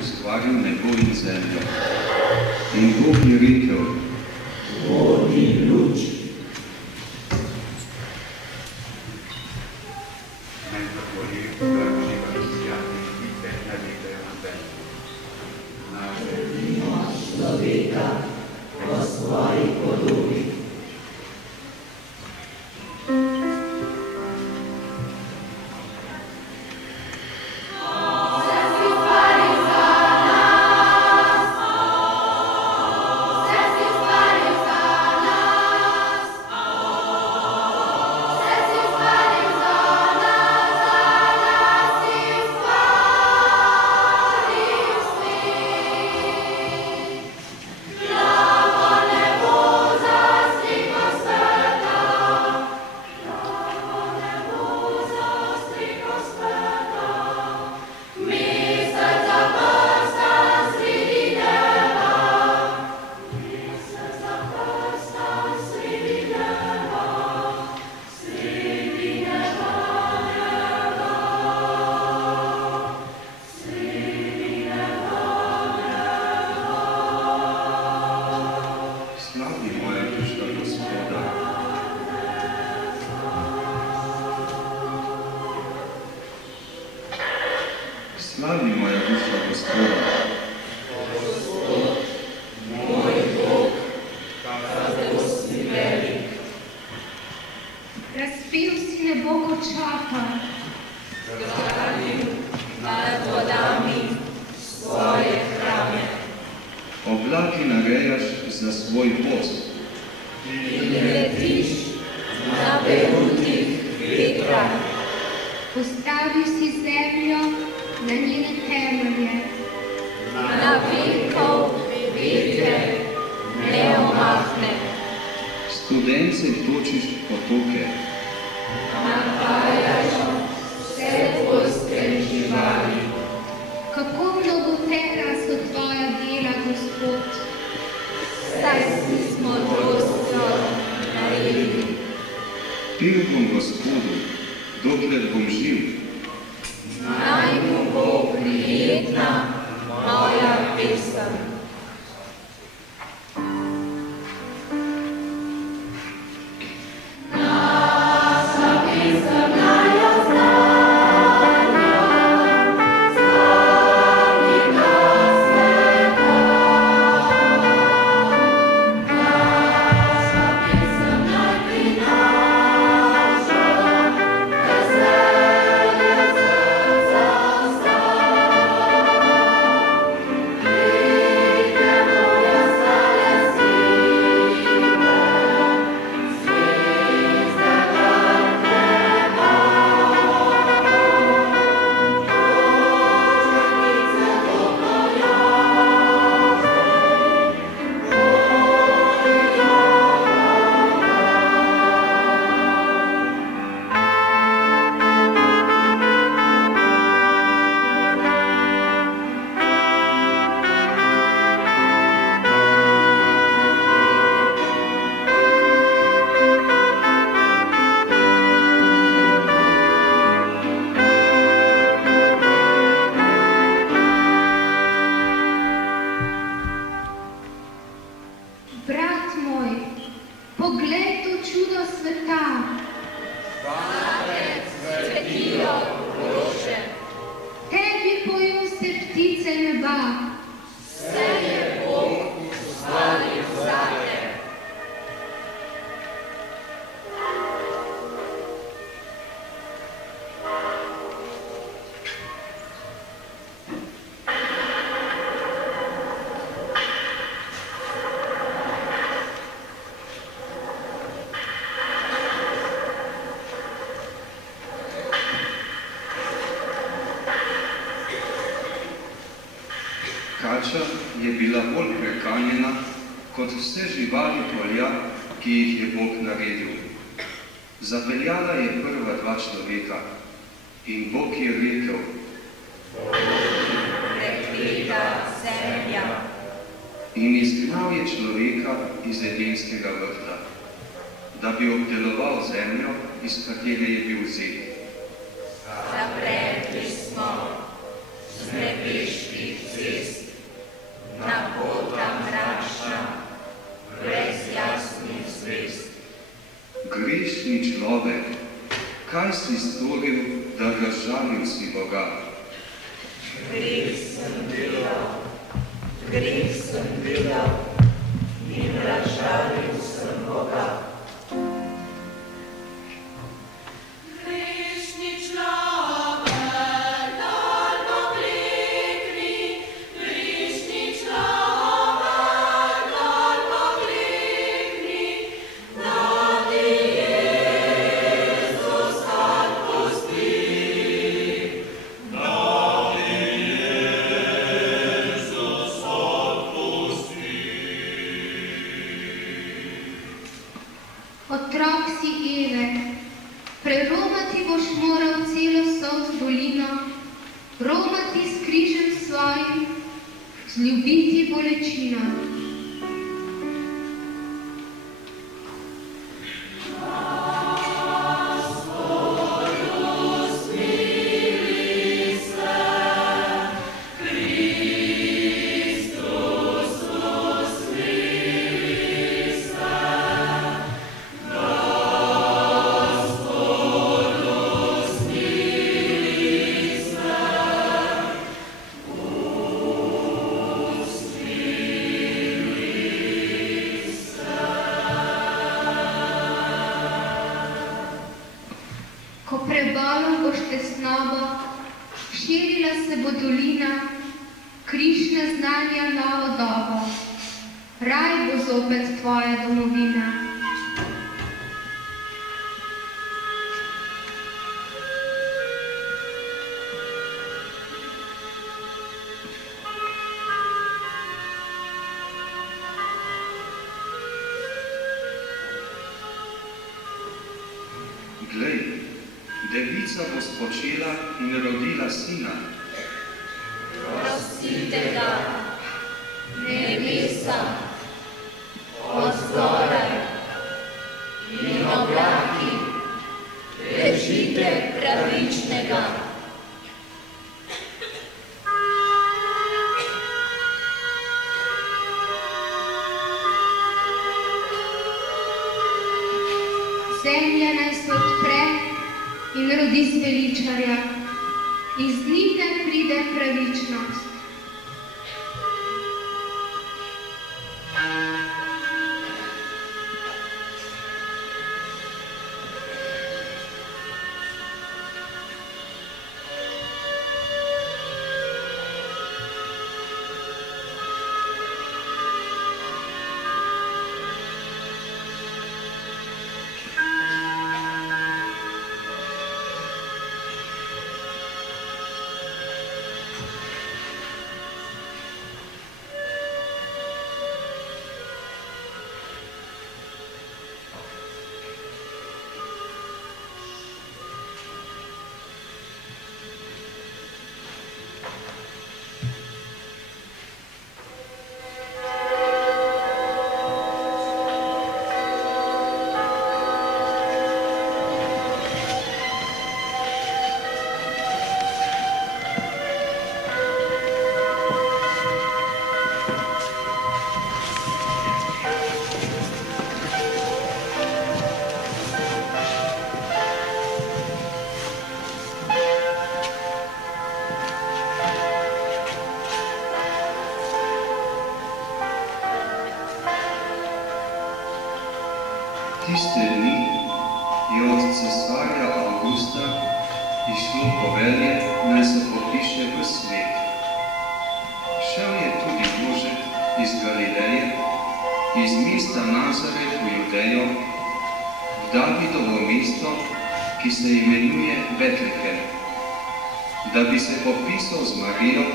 ustvaril nebo in zemljo. In Bog je rekel: Bodi luč. Naredimo človeka po svoji podobi. Slavi moja duša Gospoda. Gospod, moj Bog, radosti velik. Razpel si nebo kot šapa. Zahranil nad vodami svoje hrame. Oblaki narejaš za svoj voz. In letiš na perutih vetra. Postavil si zemljo na njene temelje. Na venkov veter ne omahne. Studence točiš potoke. Napajaš vse goste živali. Kako mnogotera so tvoja dela, Gospod. Saj si s modrostjo naredili. Pil bom Gospodu, dokler bom živ. Naj mu bo prijetna moja pesem. Brat moj, poglej to čudo sveta. Vame cvetijo rože. Tebi pojo se ptice neba. Vse je Bog ustvaril zate. Kača je bila bolj prekanjena kot vse živali polja, ki jih je Bog naredil. Zapeljala je prva dva človeka in Bog je rekel: Prekleta zemlja. In izgnal je človeka iz Edenskega vrta, da bi obdeloval zemljo, iz katere je bil vzet. Zapretli smo, z nebeških cest, na pota mračna, brez jasnih zvest. Grešni človek, kaj si storil, da razžalil si Boga? Greh sem delal in razžalil sem Boga. Grešni človek, dol poklekni, grešni človek, dol poklekni, da ti Jezus odpusti. Otrok si Eve, preromati boš moral celo Sovs dolino, romati s križem svojim, zljubiti bolečino. Ko prebolel boš tesnobo, širila se bo dolina, križ neznanja novo dobo, raj bo zopet tvoja domovina. Glej, devica bo spočela in rodila sina. Prosite ga, nebesa, od zgoraj in oblaki, bežite pravičnega. Zemlja naj se odpre in rodi zveličarja, iz njih pride pravičnost. Tiste dni je od cesarja Avgusta išlo povelje, naj se popiše v svet. Šel je tudi Božek iz Galileje, iz mesta Nazaret v Judejo, v Davidovo mesto, ki se imenuje Betlehem, da bi se popisal z Marijo,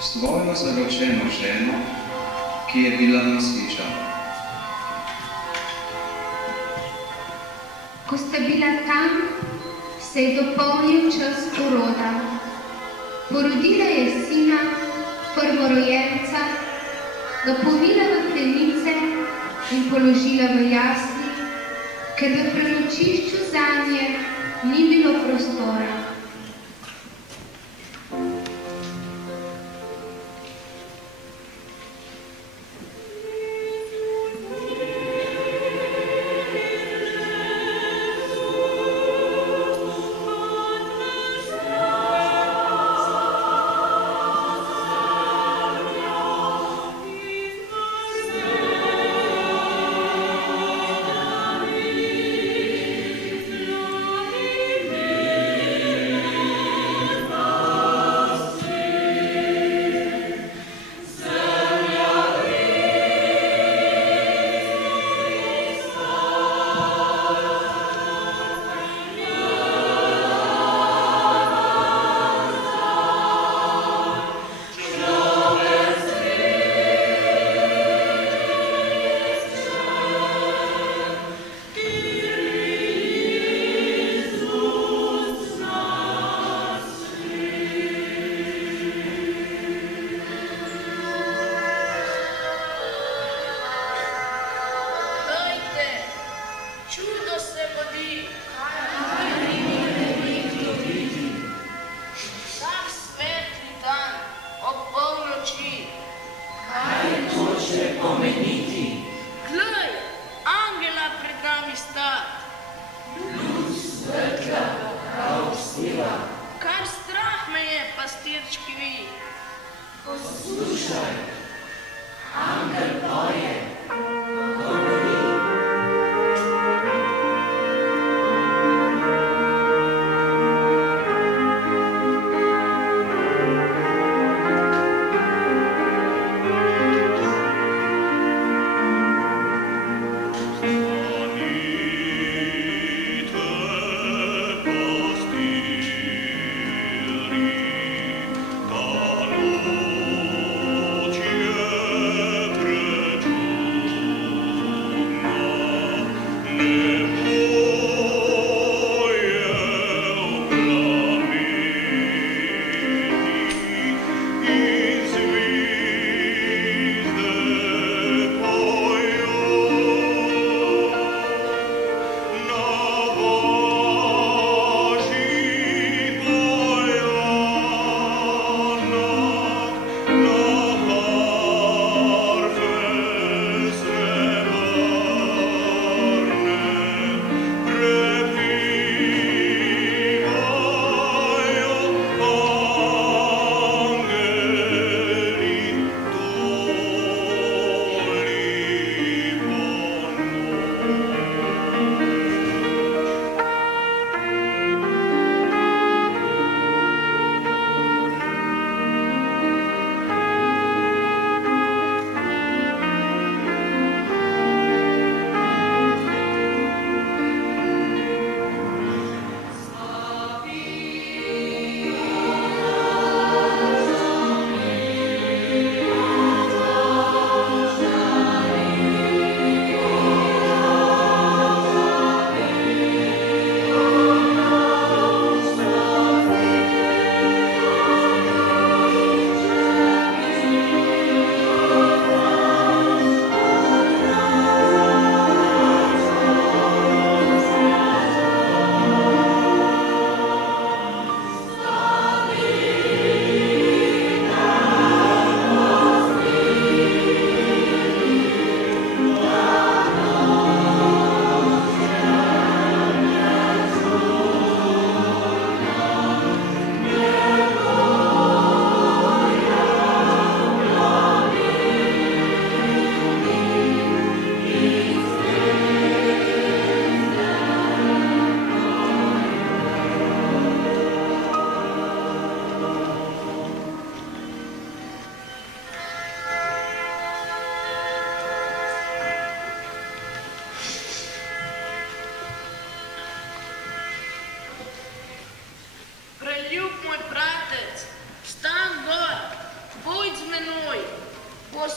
svojo zaročeno ženo, ki je bila noseča. Ko sta bila tam, se je dopolnil čas poroda. Porodila je sina, prvorojenca, ga povila v plenice in položila v jasli, ker v prenočišču zanje ni bilo prostora.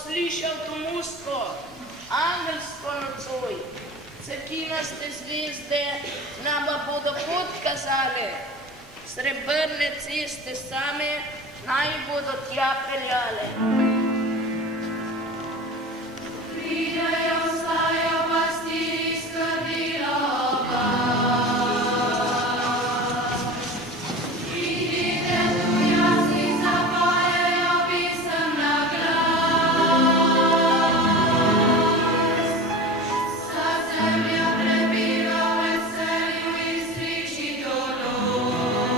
Slišal to musko, angelsko nocoj, cekinaste zvezde nama bodo pot kazale, srebrne ceste same naj bodo tja peljale. Pridejo, vstajo pastiri skrbilo vas. Vidite, tu jasni zapojejo pisem na glas. Srce mi je prebilo, veselju in sliši določ.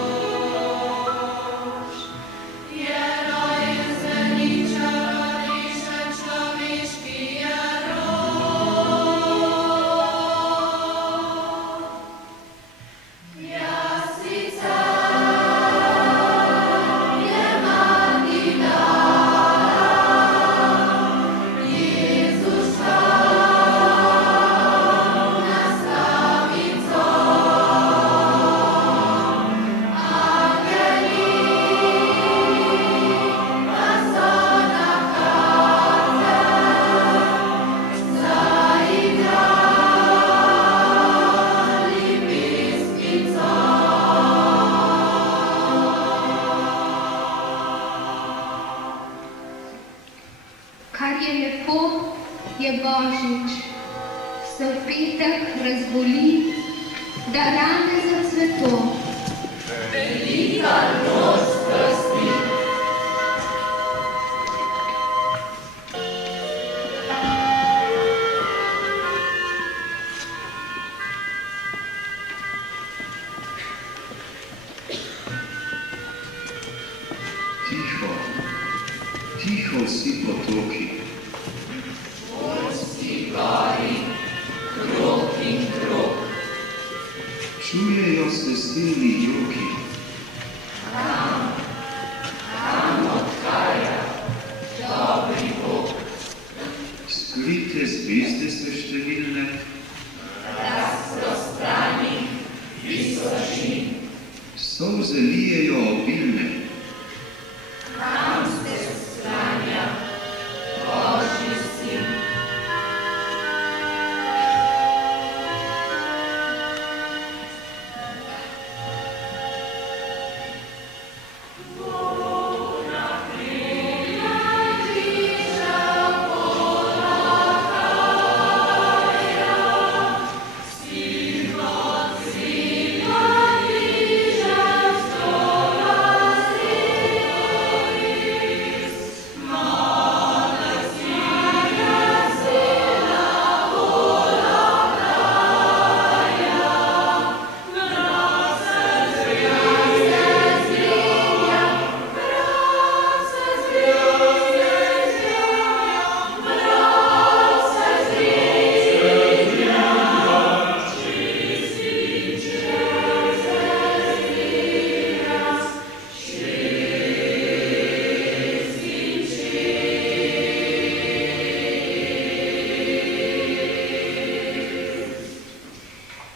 Je rojen zeničar, odličen človeški je Kar je lepo, je Božič, se v petek razboli, da rane zacveto. velika noč prosti. Ticho, ticho. tiho vsi potoki. Gorski gori, krog in krog. Čujejo se silni joki. Tam odhaja dobri Bog. Skrite zvezde se številne. Razprostranih visočin. Solze lijejo obilne. Tam se sklanja Božji sin.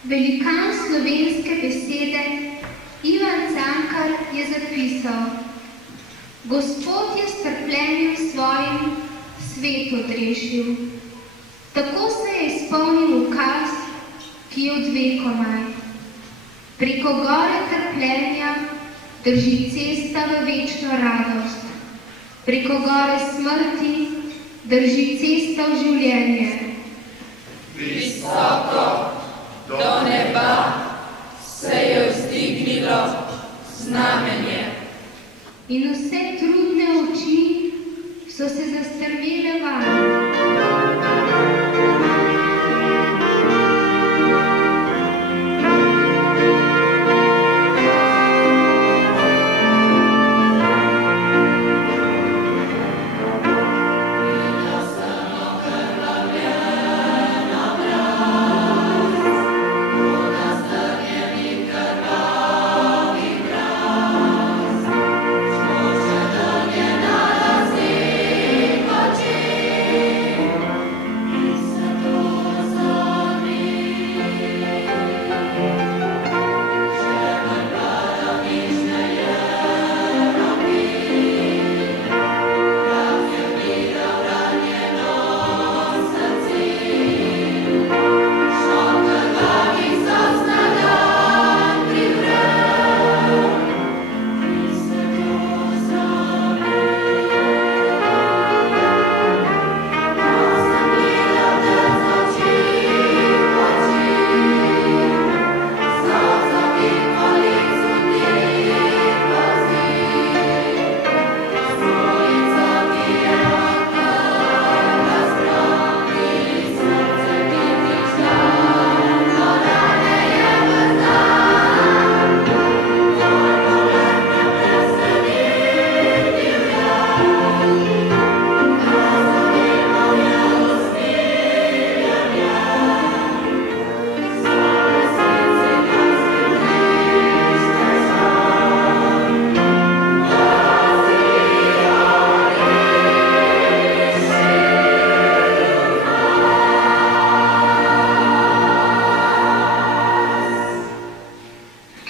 Velikan slovenske besede Ivan Cankar je zapisal: Gospod je s trpljenjem svojim svet odrešil. Tako se je izpolnil ukaz, ki je od vekomaj. Preko gore trpljenja drži cesta v večno radost. Preko gore smrti drži cesta v življenje. Visoko do neba se je vzdignilo znamenje. In vse trudne oči so se zastrmele vanj.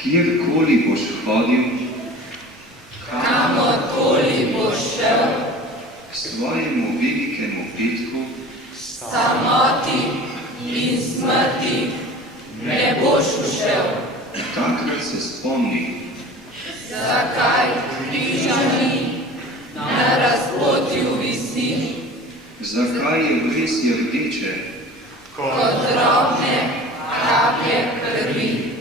Kjerkoli boš hodil, kamorkoli boš šel, k svojemu velikemu petku, samoti in smrti ne boš ušel. takrat se spomni, Zakaj križa ni, na razpotju visi, zakaj je vresje rdeče, kot drobne kaplje krvi.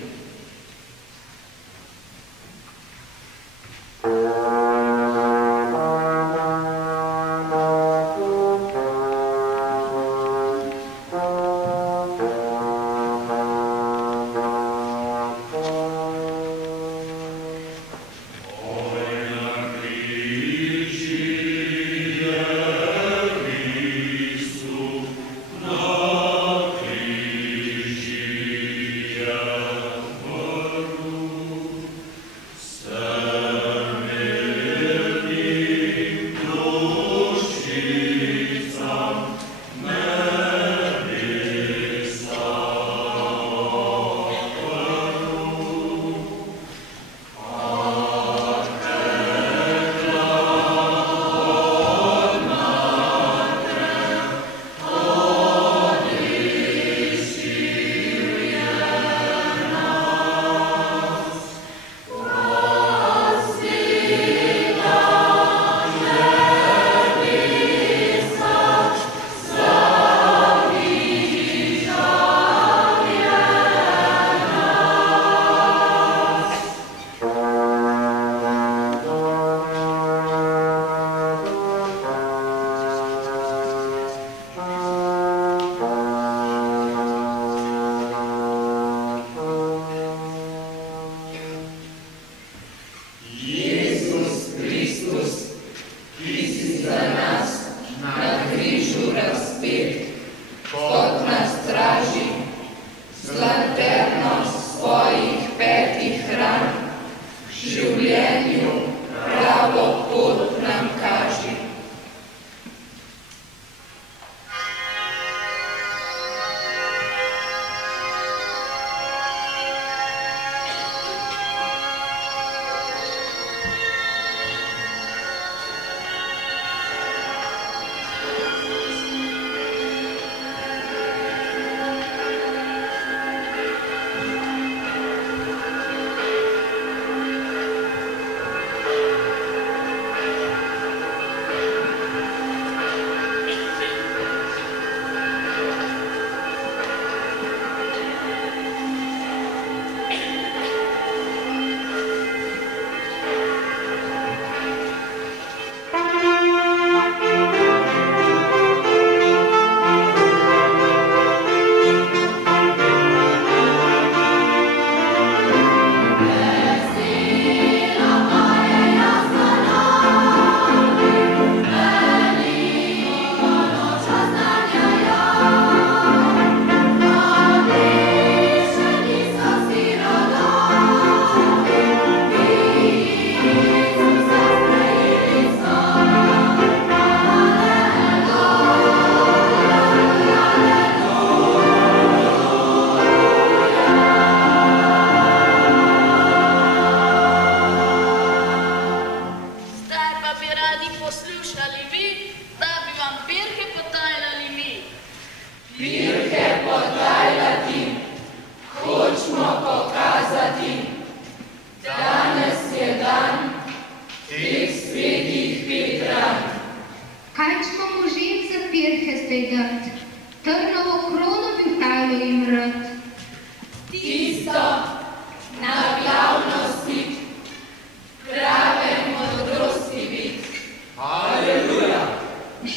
hran, v življenju pravo pot nam kaži.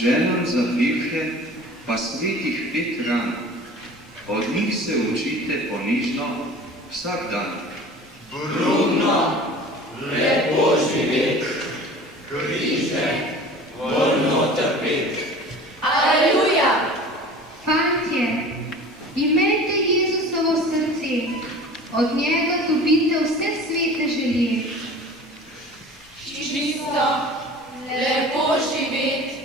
Ženam za pirhe pa svetih 5 ran, od njih se učite ponižno vsak dan. Brudno, lepo živeti, križe, voljno trpeti. Aleluja! Fantje, imejte Jezusovo srce, od njega dobite vse svete želje. Čisto, lepo živeti,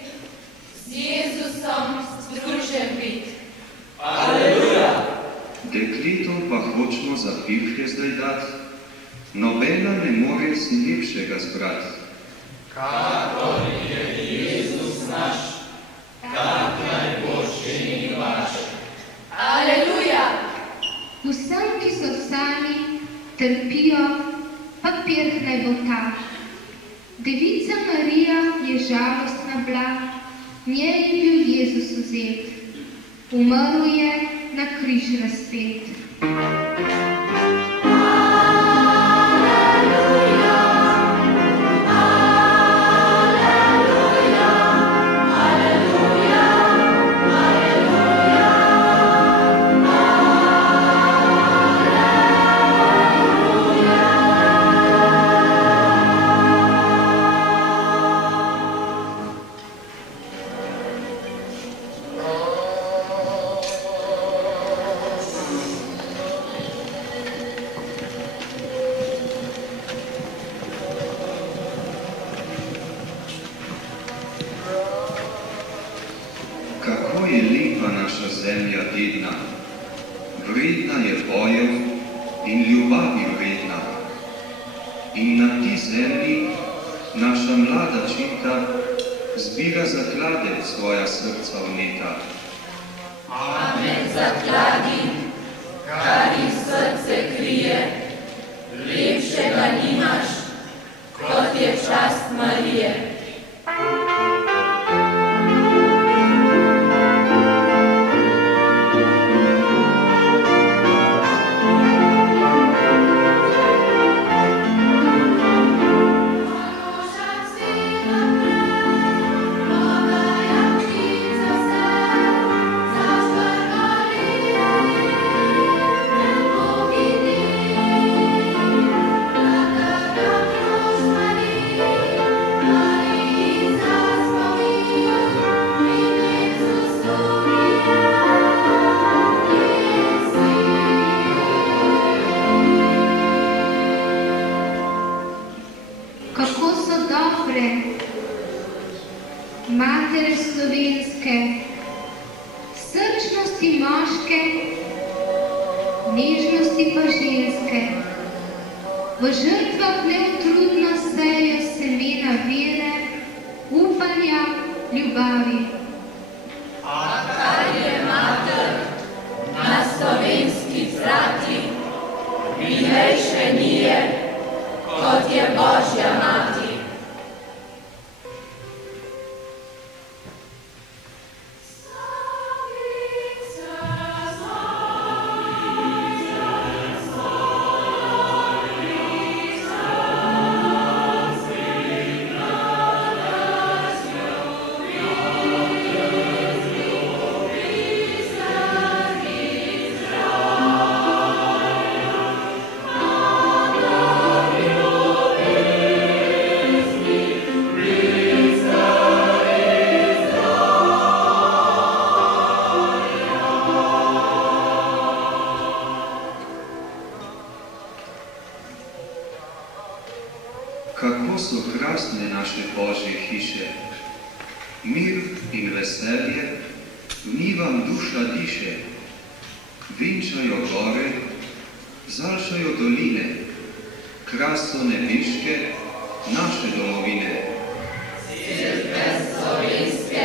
z Jezusom združen biti. Aleluja! Dekletom pa hočemo za pirhe zdaj dati, nobena ne more si lepšega zbrati. Kakor je Jezus naš, tak najboljši vaš. Aleluja! Vsem, ki so sami, trpijo, pa pirhne bo ta. Devica Marija je žalostna bila, njej je bil Jezus vzet. Umrl je na križ razpet. Kako je lepa naša zemlja dedna, vredna je bojev in ljubavi vredna. In na ti zemlji naša mlada čita zbira zaklade svoja srca vneta. Amen zakladi, kar iz srce krije, lepšega nimaš, kot je čast Marije. matere slovenske, srčnosti moške, nežnosti pa ženske, v žrtvah neutrudno sejo semena vere, upanja, ljubavi. A kar je mater na slovenski zrati, milejše nije, kot je Božja mati. Kako so krasne naše Božje hiše, mir in veselje, v njivam duša diše, vinčajo gore, zalšajo doline, kraso nebiške, naše domovine. Cerkve slovenske,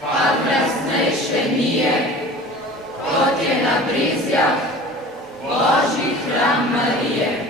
pa krasnejše nije, kot je na Brezjah Božji hram Marije.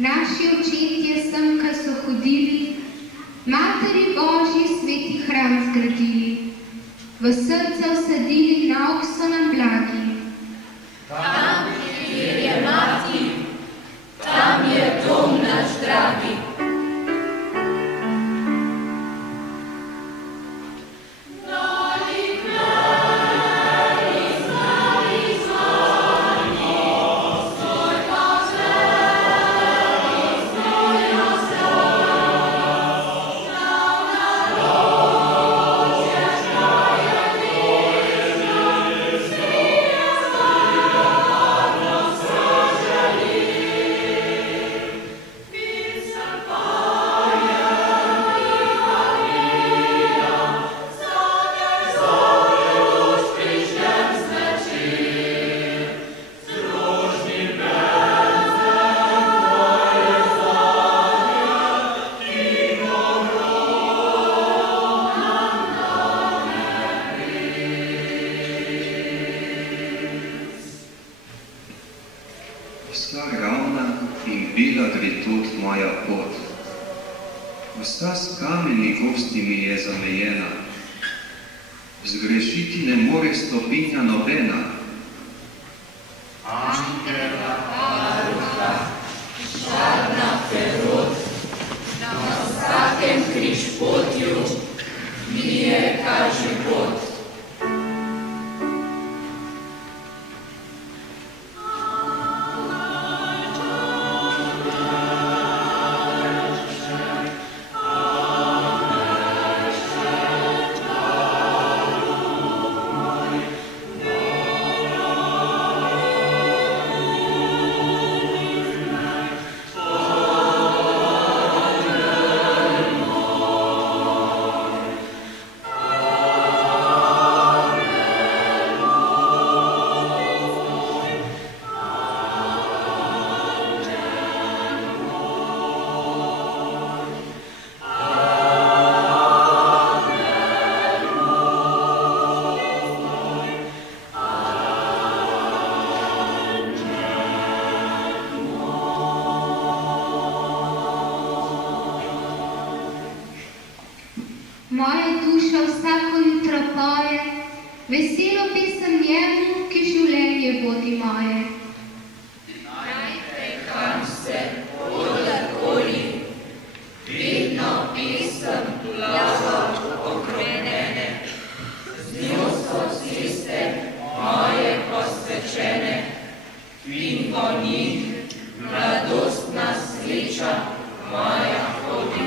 Naši očetje semka so hodili, Materi Božji sveti hram zgradili, v srca vsadili nauk so nam blagi. Tam, kjer je mati, tam je dom naš dragi. Vsa ravna in bila gre tod moja pot. Vsa s kameni gosti mi je zamejena. Zgrešiti ne more stopinja nobena. Angela varuha, žarna perot, na vsakem križpotju mi je kaži pot. veselo pesem njemu, ki življenje vodi moje. Najprej kam se, odakoli, vedno pesem plava okrog mene, z njo so ceste moje posvečene, in po njih mladostna sreča moja hodi.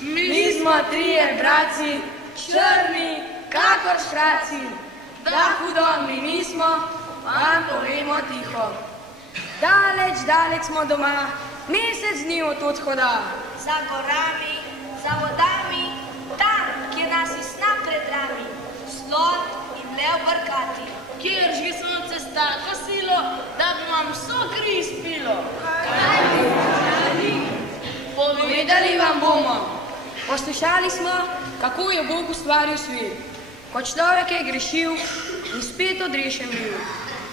Mi smo trije braci, črni, kakor škraci, da hudobni nismo, vam povemo tiho. Daleč, daleč smo doma, mesec dni od odhoda. Za gorami, za vodami, tam, kjer nas je sna pred rami, slon in lev brkati. Kjer že sonce tako silo, da bi vam vso kri spilo. Povedali vam bomo. Poslušali smo, kako je Bog ustvaril svet. Kot človek je grešil in spet odrešen bil.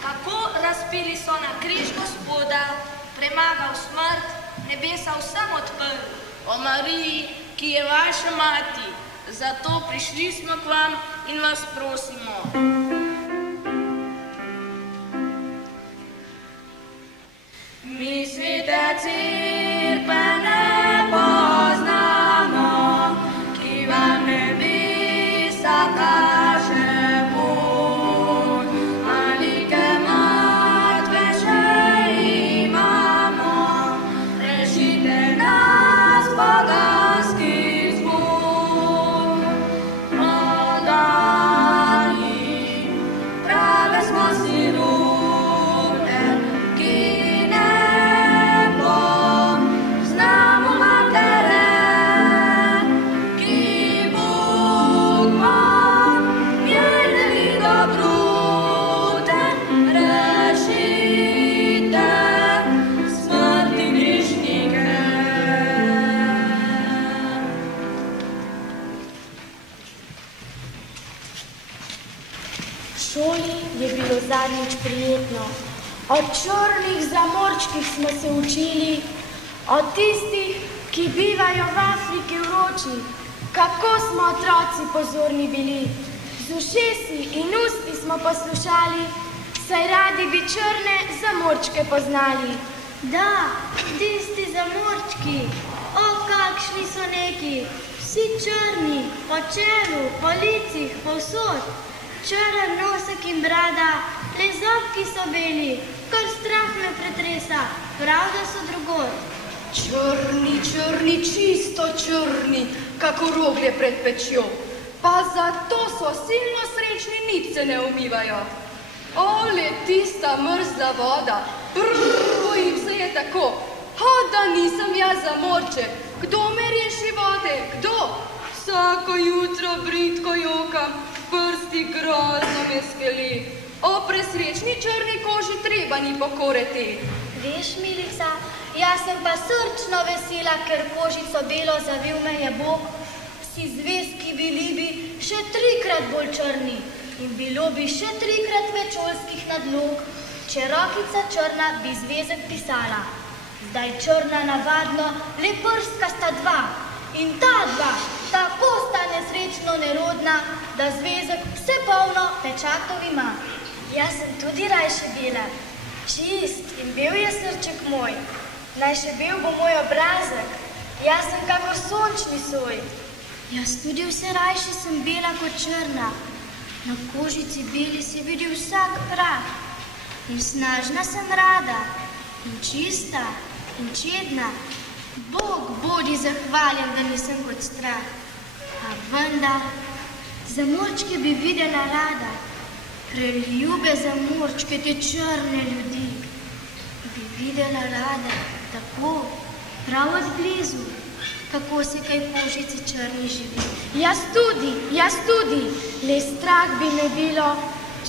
Kako razpili so na križ Gospoda, premagal smrt, nebesa vsem odprl. O Mariji, ki je vaša mati, zato prišli smo k vam in vas prosimo. Mi svete cerkve ne poznamo, ki vam nebesa kaže pot. Velike mrtve še imamo, rešite nas poganskih zmot. Oddani, prave smo sirote, ki zadnjič prijetno. O črnih zamorčkih smo se učili, o tistih, ki bivajo v Afriki vroči. Kako smo otroci pozorni bili, z ušesi in usti smo poslušali, saj radi bi črne zamorčke poznali. Da, tisti zamorčki, o kakšni so neki, vsi črni, po čelu, po licih, povsod. Črn nosek in brada, le zobki so beli, kar strah me pretresa, pravda so drugod. Črni, črni, čisto črni, kako roglje pred pečjo, pa zato so silno srečni, nič se ne umivajo. Ole, tista mrzla voda, bojim se je tako, da nisem jaz zamorček, kdo me reši vode, kdo? Vsako jutro bridko jokam, prsti grozno me skeli. O presrečni črni koži treba ni pokoreti. Veš, milica, jaz sem pa srčno vesela, ker kožico belo zavil me je Bog. Vsi zvezki bili bi še 3-krat bolj črni in bilo bi še 3-krat več oljskih nadlog, če rokica črna bi zvezek pisala. Zdaj črna navadno le prstka sta 2 in ta 2 tako sta nesrečno nerodna, da zvezek vse polno pečatov ima. Jaz sem tudi rajše bela, čist in bel je srček moj. Naj še bel bo moj obrazek, jaz sem kakor sončni soj. Jaz tudi vse rajše sem bela kot črna, na kožici beli si videl vsak prah. In snažna sem rada, in čista, in čedna. Bog bodi zahvaljen, da nisem kot strah. A vendar, zamorčke bi videla rada, preljube zamorčke te črne ljudi. Bi videla rada, tako, prav od blizu, kako se kaj kožici črni živi. Jaz tudi, le strah bi me bilo,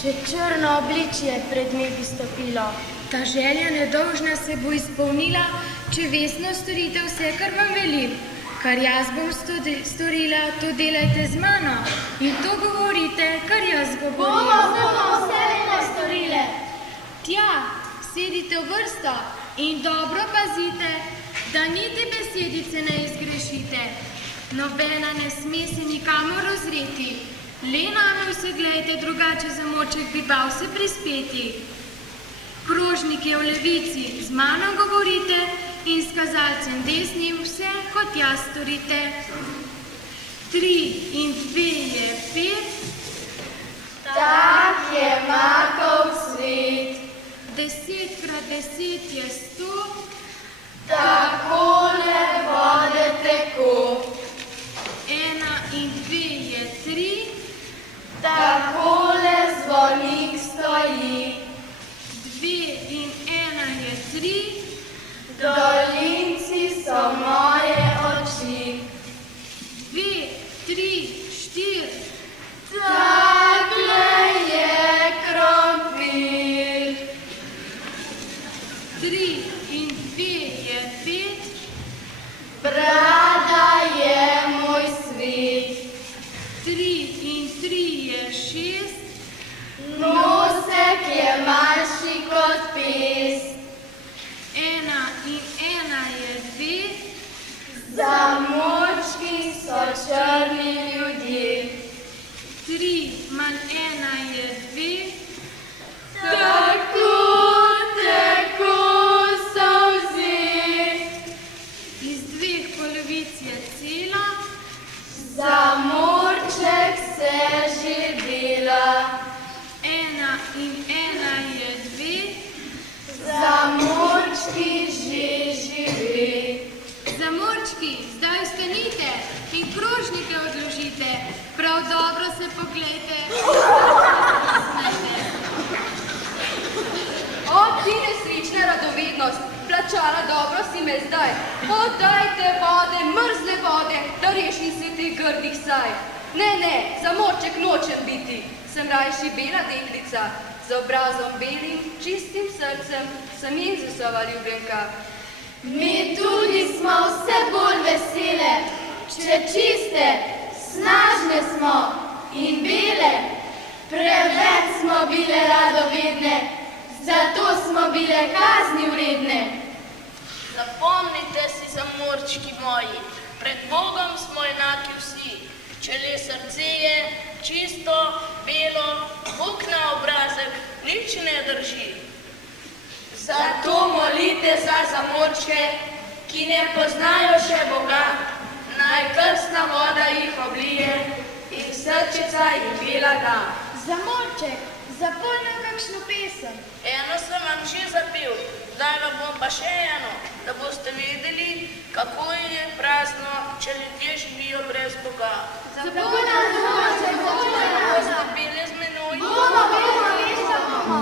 če črno obličje pred me bi stopilo. Ta želja nedolžna se bo izpolnila, če vestno storite vse, kar vam velim. Kar jaz bom storila, to delajte z mano in to govorite, kar jaz govorim. Bomo vse storile. Tja, sedite v vrsto in dobro pazite, da niti besedice ne izgrešite. Nobena ne sme se nikamor rozreti. Le name vse gledajte, drugače zamorček bi bal se prispeti. Krožnik je v levici, z mano govorite in s kazalcem desnim vse, kot jaz storite. 3 in 2 je 5. Tak je makov svet. 10 krat 10 je 100. Takole vode teko. 1 in 2 je 3. Takole zvonik stoji. 2 in 1 je 3. Dolinci so moje oči. 2, 3, 4. Takle je krompir. 3 in 2 je 5. Brada je moj svet. 3 in 3 je 6. Nosek je manjši kot pest. 1 in 1 je 2. Zamorčki so črni ljudje. 3 manj 1 je 2. Tako solzi. Iz 2 polovic je cela. Zamorček se že dela. 1 in 1 je 2. Zamorčki že živi. Zamorčki, zdaj vstanite in krožnike odložite. Prav dobro se poglejte. O, ti nesrečna radovednost, plačala dobro si me zdaj. Podajte vode, mrzle vode, da rešim se teh grdih saj. Ne, zamorček nočem biti, sem rajši bela deklica, z obrazom belim, čistim srcem, sem Jezusova ljubljenka. Mi tudi smo vse bolj vesele, če čiste, snažne smo in bele. Preveč smo bile radovedne, zato smo bile kazni vredne. Zapomnite si, zamorčki moji, pred Bogom smo enaki vsi. Če le srce je čisto, belo, Bog na obrazek nič ne drži. Zato molite za zamorčke, ki ne poznajo še Boga, naj krstna voda jih oblije in srčica jih bela da. Zamorček, zapoj nam kakšno pesem. Eno sem vam že zapel, zdaj vam bom pa še eno, da boste vedeli, kako je prazno, če ljudje živijo brez Boga. Zapoj nam, Zamorček, zapoj nam. Boste bili z menoj? Bomo, veste bomo.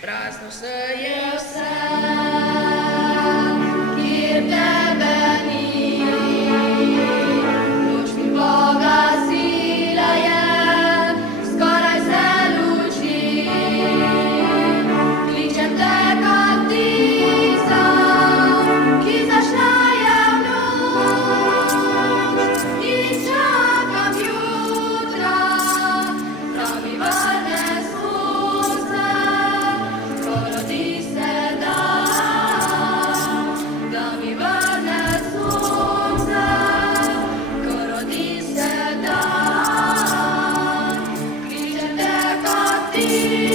Prazno se je vse, kjer tebe ni. Noč mi Boga sila je, skoraj se luči. Kličem te kot ptica, ki zašla je v noč. Thank you.